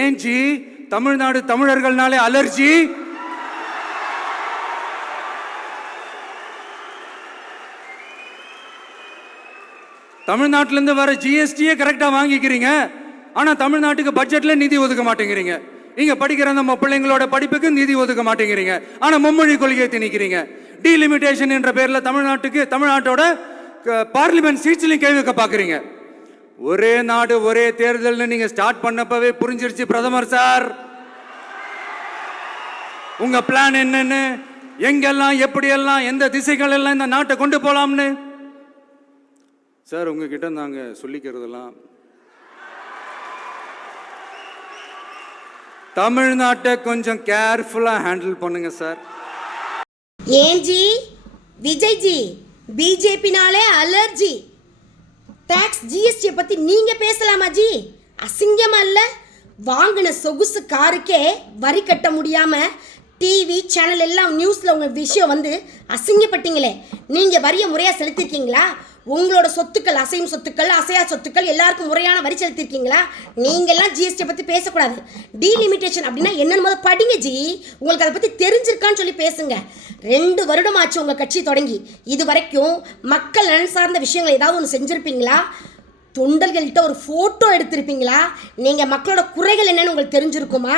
ஏன் G? Tamil Nadu தமிழர்கள்னாலே allergy? தமிழ்நாட்டிலேருந்து வர ஜிஎஸ்டியே கரெக்டாக வாங்கிக்கிறீங்க. ஆனால் தமிழ்நாட்டுக்கு பட்ஜெட்டில் நிதி ஒதுக்க மாட்டேங்கிறீங்க. நீங்கள் படிக்கிற நம்ம பிள்ளைங்களோட படிப்புக்கு நிதி ஒதுக்க மாட்டேங்கிறீங்க. ஆனால் மும்மொழி கொள்கையை திணிக்கிறீங்க. டீலிமிட்டேஷன் என்ற பேரில் தமிழ்நாட்டுக்கு தமிழ்நாட்டோட பார்லிமெண்ட் சீட்ஸ்லையும் கை பார்க்குறீங்க. ஒரே நாடு ஒரே தேர்தல்னு நீங்கள் ஸ்டார்ட் பண்ணப்பவே புரிஞ்சிருச்சு பிரதமர் சார். உங்க பிளான் என்னன்னு எங்கெல்லாம் எப்படியெல்லாம் எந்த திசைகள் எல்லாம் இந்த நாட்டை கொண்டு போலாம்னு? சார் உங்ககிட்ட நாங்க சொல்லிக்கிறதெல்லாம் தமிழ்நாட்டை கொஞ்சம் கேர்ஃபுல்லா ஹேண்டில் பண்ணுங்க சார். ஏன் ஜி? விஜய் ஜி பிஜேபினாலே அலர்ஜி டாக்ஸ் ஜிஎஸ்டியை பற்றி நீங்கள் பேசலாமா ஜி அசிங்கமாக இல்லை? வாங்கின சொகுசு காருக்கே வரி கட்ட முடியாமல் டிவி சேனல் எல்லாம் நியூஸில் உங்கள் விஷயம் வந்து அசிங்கப்பட்டீங்களே. நீங்கள் வரிய முறையாக செலுத்திருக்கீங்களா? உங்களோட சொத்துக்கள் அசையும் சொத்துக்கள் அசையா சொத்துக்கள் எல்லாருக்கும் முறையான வரி செலுத்திருக்கீங்களா? நீங்கள்லாம் ஜிஎஸ்டியை பற்றி பேசக்கூடாது. டீலிமிட்டேஷன் அப்படின்னா என்னென்னு முதல் படிங்க ஜி உங்களுக்கு அதை பற்றி தெரிஞ்சிருக்கான்னு சொல்லி பேசுங்க. ரெண்டு வருடம் ஆச்சு உங்கள் கட்சி தொடங்கி. இது வரைக்கும் மக்கள் நலன் சார்ந்த விஷயங்கள் ஏதாவது ஒன்று செஞ்சுருப்பீங்களா? தொண்டர்கள்கிட்ட ஒரு ஃபோட்டோ எடுத்திருப்பீங்களா? நீங்கள் மக்களோட குறைகள் என்னென்னு உங்களுக்கு தெரிஞ்சிருக்குமா?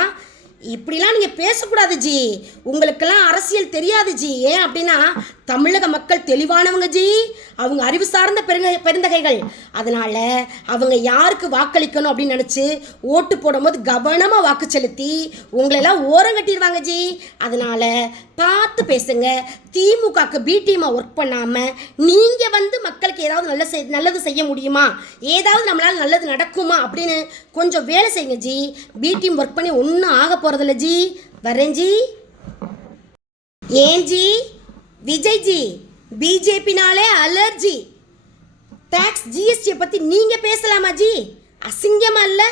இப்படிலாம் நீங்கள் பேசக்கூடாது ஜி. உங்களுக்கெல்லாம் அரசியல் தெரியாது ஜி. ஏன் அப்படின்னா தமிழக மக்கள் தெளிவானவங்க ஜி. அவங்க அறிவு சார்ந்த பெருங்க பெருந்தகைகள். அதனால் அவங்க யாருக்கு வாக்களிக்கணும் அப்படின்னு நினச்சி ஓட்டு போடும்போது கவனமாக வாக்கு செலுத்தி உங்களெல்லாம் ஓரம் கட்டிடுவாங்க ஜி. அதனால் பார்த்து பேசுங்க. திமுகக்கு பி டீமாக ஒர்க் பண்ணாமல் நீங்கள் வந்து மக்களுக்கு ஏதாவது நல்ல செய் நல்லது செய்ய முடியுமா? ஏதாவது நம்மளால் நல்லது நடக்குமா? அப்படின்னு கொஞ்சம் வேலை செய்யுங்க ஜி. பி டீம் ஒர்க் பண்ணி ஒன்றும் ஆக போகிறதில்ல ஜி. வரேன் ஜி. ஏன் ஜி? விஜய் ஜி பிஜேபினாலே அலர்ஜி. டேக்ஸ் ஜிஎஸ்டியை பற்றி நீங்கள் பேசலாமா ஜி? அசிங்கமா இல்லை?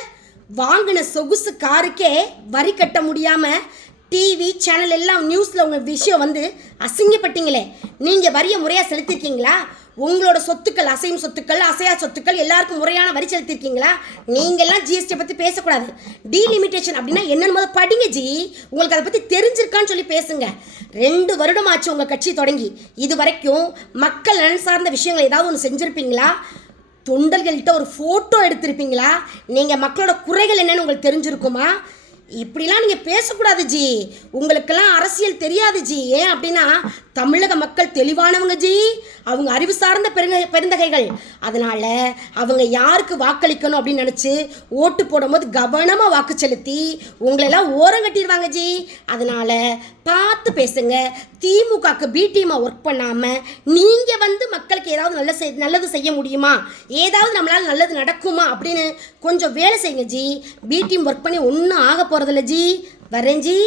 வாங்கின சொகுசு காருக்கே வரி கட்ட முடியாமல் டிவி சேனல் எல்லாம் நியூஸில் உங்கள் விஷயம் வந்து அசிங்கப்பட்டீங்களே. நீங்கள் வரிய முறையாக செலுத்திருக்கீங்களா? உங்களோட சொத்துக்கள் அசையும் சொத்துக்கள் அசையா சொத்துக்கள் எல்லாருக்கும் முறையான வரி செலுத்திருக்கீங்களா? நீங்கள்லாம் ஜிஎஸ்டியை பற்றி பேசக்கூடாது. டீலிமிட்டேஷன் அப்படின்னா என்னென்னு முதல் படிங்க ஜி உங்களுக்கு அதை பற்றி தெரிஞ்சிருக்கான்னு சொல்லி பேசுங்க. ரெண்டு வருடம் ஆச்சு உங்கள் கட்சி தொடங்கி. இது வரைக்கும் மக்கள் நலன் சார்ந்த விஷயங்கள் ஏதாவது ஒன்று செஞ்சுருப்பீங்களா? தொண்டர்கள்கிட்ட ஒரு ஃபோட்டோ எடுத்திருப்பீங்களா? நீங்கள் மக்களோட குறைகள் என்னென்னு உங்களுக்கு தெரிஞ்சிருக்குமா? இப்படிலாம் நீங்கள் பேசக்கூடாது ஜி உங்களுக்கெல்லாம் அரசியல் தெரியாது ஜி ஏன் அப்படின்னா தமிழக மக்கள் தெளிவானவங்க ஜி. அவங்க அறிவு சார்ந்த பெருங்க பெருந்தகைகள். அதனால அவங்க யாருக்கு வாக்களிக்கணும் அப்படின்னு நினச்சி ஓட்டு போடும்போது கவனமாக வாக்கு செலுத்தி உங்களெல்லாம் ஓரம் கட்டிடுவாங்க ஜி. அதனால பார்த்து பேசுங்க. திமுகக்கு பி டீமாக ஒர்க் பண்ணாமல் நீங்கள் வந்து மக்களுக்கு ஏதாவது நல்ல செய் நல்லது செய்ய முடியுமா? ஏதாவது நம்மளால் நல்லது நடக்குமா? அப்படின்னு கொஞ்சம் வேலை செய்யுங்க ஜி. பி டீம் ஒர்க் பண்ணி ஒன்றும் ஆக போகிறதில்ல ஜி. வரேன் ஜி.